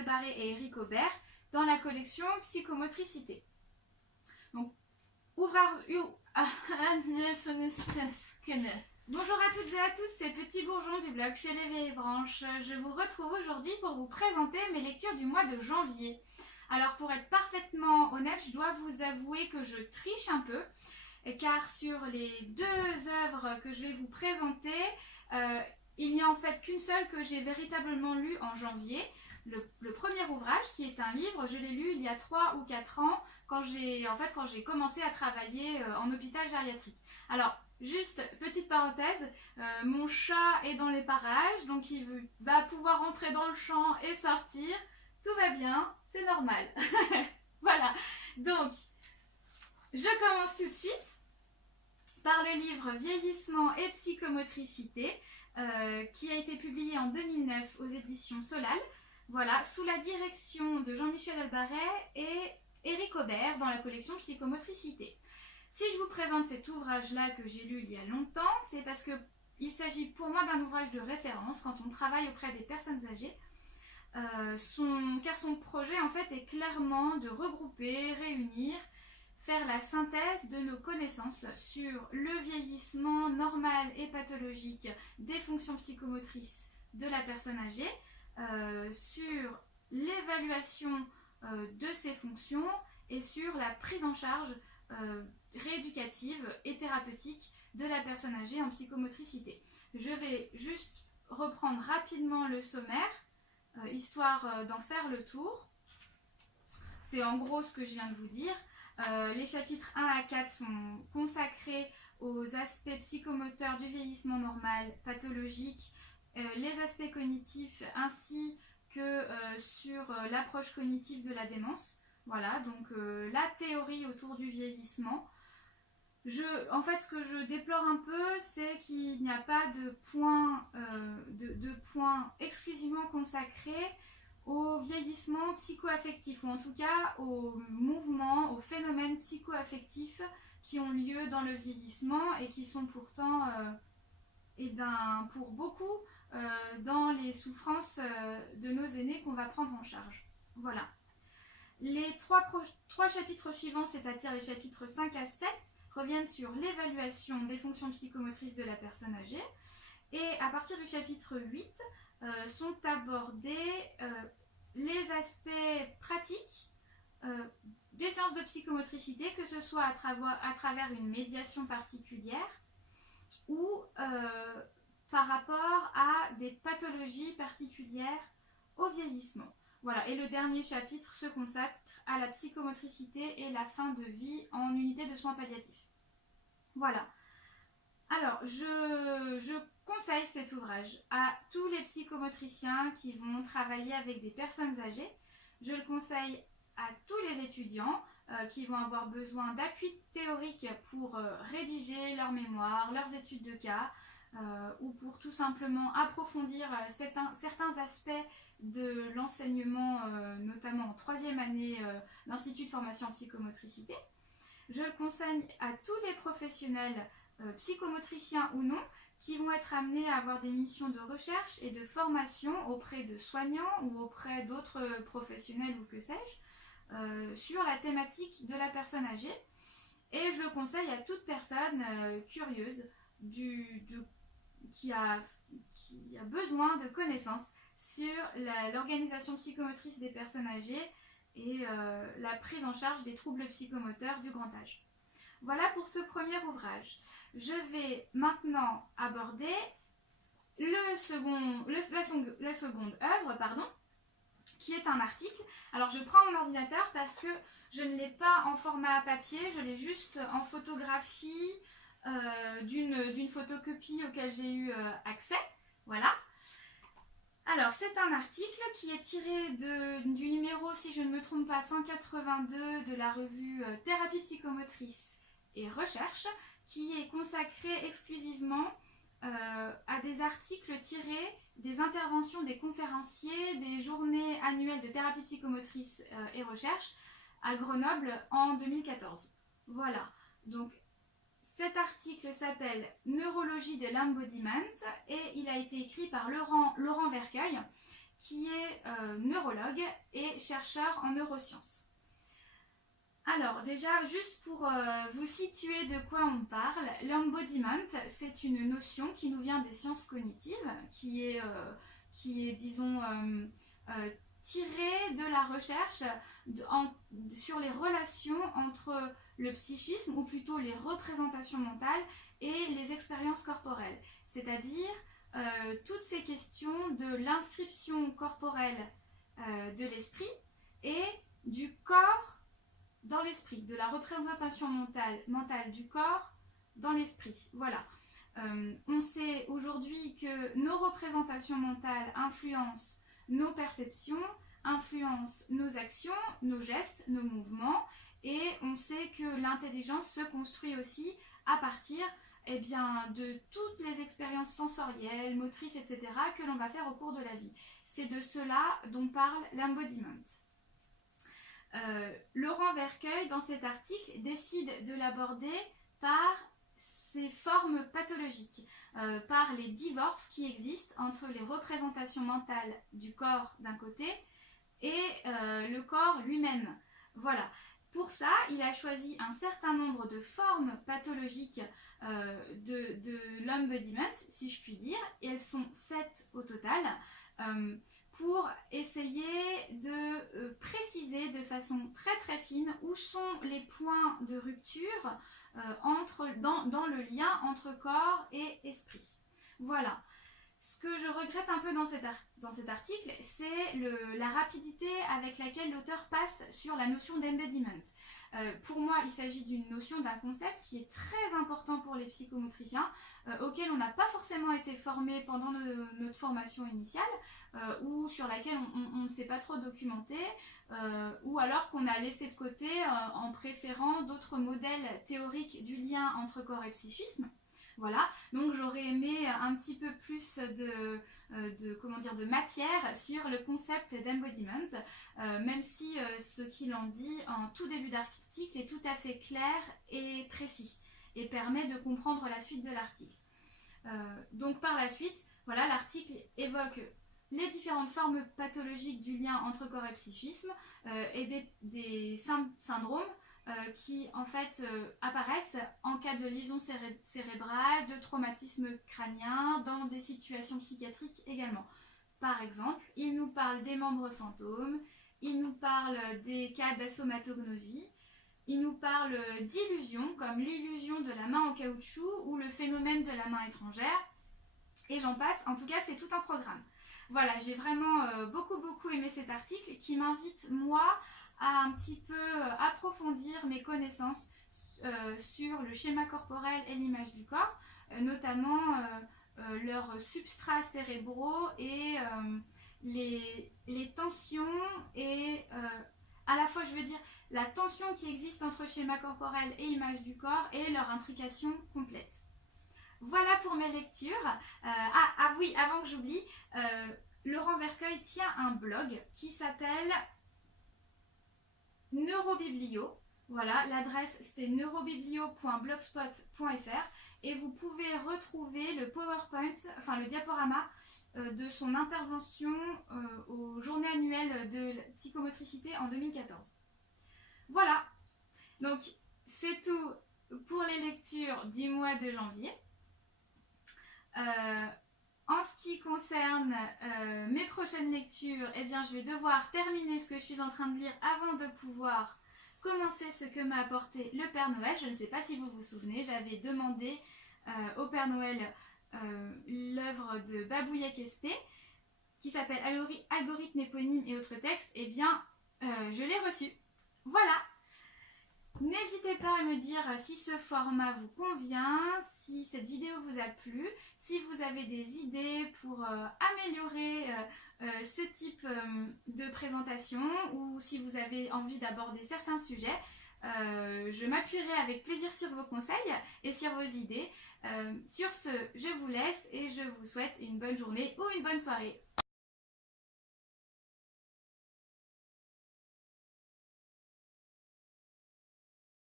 Barré et Eric Aubert dans la collection Psychomotricité. Donc, ouvrage. Bonjour à toutes et à tous, c'est Petit Bourgeon du blog Chez les Vieilles Branches. Je vous retrouve aujourd'hui pour vous présenter mes lectures du mois de janvier. Alors, pour être parfaitement honnête, je dois vous avouer que je triche un peu, car sur les deux œuvres que je vais vous présenter, il n'y a en fait qu'une seule que j'ai véritablement lue en janvier. Le premier ouvrage, qui est un livre, je l'ai lu il y a 3 ou 4 ans, quand j'ai commencé à travailler en hôpital gériatrique. Alors, juste petite parenthèse, mon chat est dans les parages, donc il va pouvoir entrer dans le champ et sortir. Tout va bien, c'est normal. Voilà, donc je commence tout de suite par le livre Vieillissement et psychomotricité, qui a été publié en 2009 aux éditions Solal. Voilà, sous la direction de Jean-Michel Albaret et Eric Aubert dans la collection Psychomotricité. Si je vous présente cet ouvrage-là que j'ai lu il y a longtemps, c'est parce qu'il s'agit pour moi d'un ouvrage de référence quand on travaille auprès des personnes âgées, car son projet en fait est clairement de regrouper, réunir, faire la synthèse de nos connaissances sur le vieillissement normal et pathologique des fonctions psychomotrices de la personne âgée, sur l'évaluation de ces fonctions et sur la prise en charge rééducative et thérapeutique de la personne âgée en psychomotricité. Je vais juste reprendre rapidement le sommaire, histoire d'en faire le tour. C'est en gros ce que je viens de vous dire. Les chapitres 1 à 4 sont consacrés aux aspects psychomoteurs du vieillissement normal, pathologique, les aspects cognitifs ainsi que sur l'approche cognitive de la démence. Voilà, donc la théorie autour du vieillissement. En fait, ce que je déplore un peu, c'est qu'il n'y a pas de point exclusivement consacré au vieillissement psycho-affectif, ou en tout cas aux mouvements, aux phénomènes psycho-affectifs qui ont lieu dans le vieillissement et qui sont pourtant, pour beaucoup, dans les souffrances de nos aînés qu'on va prendre en charge. Voilà. Les trois chapitres suivants, c'est-à-dire les chapitres 5 à 7, reviennent sur l'évaluation des fonctions psychomotrices de la personne âgée. Et à partir du chapitre 8, sont abordés les aspects pratiques des sciences de psychomotricité, que ce soit à travers une médiation particulière ou par rapport à des pathologies particulières au vieillissement. Voilà, et le dernier chapitre se consacre à la psychomotricité et la fin de vie en unité de soins palliatifs. Voilà. Alors, je conseille cet ouvrage à tous les psychomotriciens qui vont travailler avec des personnes âgées. Je le conseille à tous les étudiants qui vont avoir besoin d'appui théorique pour rédiger leur mémoire, leurs études de cas, ou pour tout simplement approfondir certains aspects de l'enseignement, notamment en 3e année d'Institut de formation en psychomotricité. Je le conseille à tous les professionnels, psychomotriciens ou non, qui vont être amenés à avoir des missions de recherche et de formation auprès de soignants ou auprès d'autres professionnels ou que sais-je, sur la thématique de la personne âgée. Et je le conseille à toute personne curieuse qui a besoin de connaissances sur l'organisation psychomotrice des personnes âgées et la prise en charge des troubles psychomoteurs du grand âge. Voilà pour ce premier ouvrage. Je vais maintenant aborder la seconde œuvre, qui est un article. Alors je prends mon ordinateur parce que je ne l'ai pas en format papier, je l'ai juste en photographie d'une photocopie auquel j'ai eu accès. Voilà. Alors c'est un article qui est tiré du numéro, si je ne me trompe pas, 182 de la revue Thérapie psychomotrice et recherche, qui est consacré exclusivement à des articles tirés des interventions des conférenciers des journées annuelles de thérapie psychomotrice et recherche à Grenoble en 2014. Voilà, donc cet article s'appelle Neurologie de l'embodiment et il a été écrit par Laurent Vercueil, qui est neurologue et chercheur en neurosciences. Alors déjà, juste pour vous situer de quoi on parle, l'embodiment, c'est une notion qui nous vient des sciences cognitives, qui est disons, tirée de la recherche sur les relations entre le psychisme, ou plutôt les représentations mentales, et les expériences corporelles. C'est-à-dire toutes ces questions de l'inscription corporelle de l'esprit et du corps dans l'esprit, de la représentation mentale du corps dans l'esprit. Voilà. On sait aujourd'hui que nos représentations mentales influencent nos perceptions, influencent nos actions, nos gestes, nos mouvements, et on sait que l'intelligence se construit aussi à partir de toutes les expériences sensorielles, motrices, etc. que l'on va faire au cours de la vie. C'est de cela dont parle l'embodiment. Laurent Vercueil, dans cet article, décide de l'aborder par ces formes pathologiques, par les divorces qui existent entre les représentations mentales du corps d'un côté et le corps lui-même. Voilà. Pour ça, il a choisi un certain nombre de formes pathologiques de l'embodiment, si je puis dire, et elles sont 7 au total, pour essayer de préciser de façon très très fine où sont les points de rupture dans le lien entre corps et esprit. Voilà. Ce que je regrette un peu dans cet article, c'est la rapidité avec laquelle l'auteur passe sur la notion d'embodiment. Pour moi, il s'agit d'une notion, d'un concept qui est très important pour les psychomotriciens, auquel on n'a pas forcément été formé pendant notre formation initiale, ou sur laquelle on ne s'est pas trop documenté, ou alors qu'on a laissé de côté en préférant d'autres modèles théoriques du lien entre corps et psychisme. Voilà, donc j'aurais aimé un petit peu plus de matière sur le concept d'embodiment, même si ce qu'il en dit en tout début d'article est tout à fait clair et précis et permet de comprendre la suite de l'article. Donc par la suite, voilà, l'article évoque les différentes formes pathologiques du lien entre corps et psychisme et des syndromes qui en fait apparaissent en cas de lésion cérébrale, de traumatisme crânien, dans des situations psychiatriques également. Par exemple, il nous parle des membres fantômes, il nous parle des cas d'asomatognosie, il nous parle d'illusions comme l'illusion de la main en caoutchouc ou le phénomène de la main étrangère, et j'en passe. En tout cas, c'est tout un programme. Voilà, j'ai vraiment beaucoup aimé cet article qui m'invite, moi, à un petit peu approfondir mes connaissances sur le schéma corporel et l'image du corps, notamment leurs substrats cérébraux et les tensions et à la fois, je veux dire, la tension qui existe entre schéma corporel et image du corps et leur intrication complète. Voilà pour mes lectures. Oui, avant que j'oublie, Laurent Vercueil tient un blog qui s'appelle Neurobiblio. Voilà, l'adresse c'est neurobiblio.blogspot.fr et vous pouvez retrouver le PowerPoint, enfin le diaporama de son intervention aux journées annuelles de psychomotricité en 2014. Voilà, donc c'est tout pour les lectures du mois de janvier. En ce qui concerne mes prochaines lectures, eh bien, je vais devoir terminer ce que je suis en train de lire avant de pouvoir commencer ce que m'a apporté le Père Noël. Je ne sais pas si vous vous souvenez, j'avais demandé au Père Noël l'œuvre de Babouillek Espé qui s'appelle Algorithme éponyme et autres textes. Eh bien, je l'ai reçu. Voilà. N'hésitez pas à me dire si ce format vous convient, si cette vidéo vous a plu, si vous avez des idées pour améliorer ce type de présentation ou si vous avez envie d'aborder certains sujets. Je m'appuierai avec plaisir sur vos conseils et sur vos idées. Sur ce, je vous laisse et je vous souhaite une bonne journée ou une bonne soirée.